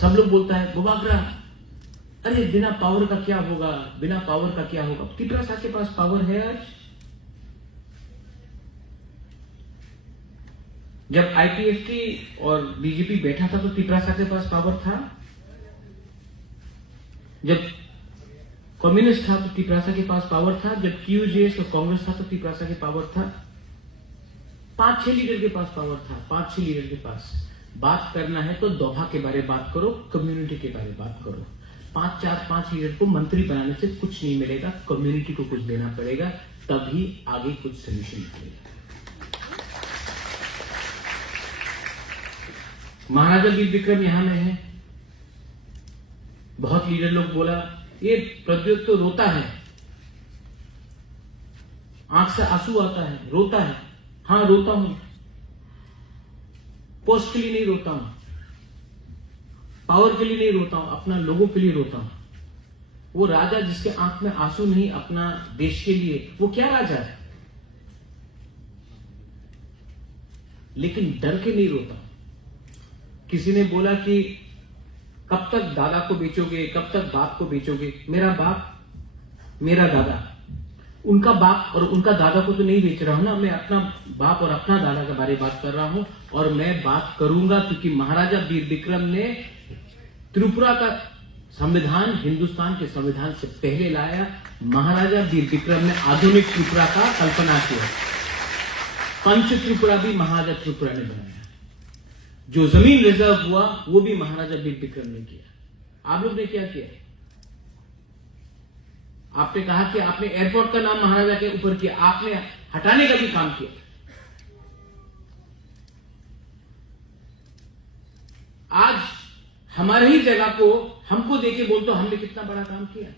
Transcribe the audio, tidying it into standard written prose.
सब लोग बोलता है गोबाग्रा, अरे बिना पावर का क्या होगा, बिना पावर का क्या होगा। तिपरासा के पास पावर है आज। जब आईपीएफटी और बीजेपी बैठा था तो तिपरासा के पास पावर था। जब कम्युनिस्ट था तो तिपरासा के पास पावर था। जब क्यूजेएस और कांग्रेस था तो तिपरासा के पावर था। 5-6 लीडर के पास पावर था, 5-6 लीडर के पास। बात करना है तो दोहा के बारे में बात करो, कम्युनिटी के बारे में बात करो। 5 लीडर को मंत्री बनाने से कुछ नहीं मिलेगा, कम्युनिटी को कुछ देना पड़ेगा, तभी आगे कुछ सोल्यूशन निकलेगा। महाराजा वीर विक्रम यहां में है। बहुत लीडर लोग बोला ये प्रद्योत तो रोता है, आंख से आंसू आता है, रोता है। हां रोता हूं, पोस्ट के लिए नहीं रोता हूं, पावर के लिए नहीं रोता हूं, अपना लोगों के लिए रोता हूं। वो राजा जिसके आंख में आंसू नहीं अपना देश के लिए, वो क्या राजा है? लेकिन डर के नहीं रोता। किसी ने बोला कि कब तक दादा को बेचोगे, कब तक बाप को बेचोगे? मेरा बाप, मेरा दादा, उनका बाप और उनका दादा को तो नहीं बेच रहा हूं ना, मैं अपना बाप और अपना दादा के बारे में बात कर रहा हूं। और मैं बात करूंगा क्योंकि महाराजा वीर विक्रम ने त्रिपुरा का संविधान हिंदुस्तान के संविधान से पहले लाया। महाराजा वीर विक्रम ने आधुनिक त्रिपुरा का कल्पना किया। पंच त्रिपुरा भी महाराजा त्रिपुरा ने बनाया। जो जमीन रिजर्व हुआ वो भी महाराजा वीर विक्रम ने किया। आप लोग ने क्या किया? आपने कहा कि आपने एयरपोर्ट का नाम महाराजा के ऊपर किया, आपने हटाने का भी काम किया। आज हमारे ही जगह को हमको देके बोलते हो हमने कितना बड़ा काम किया।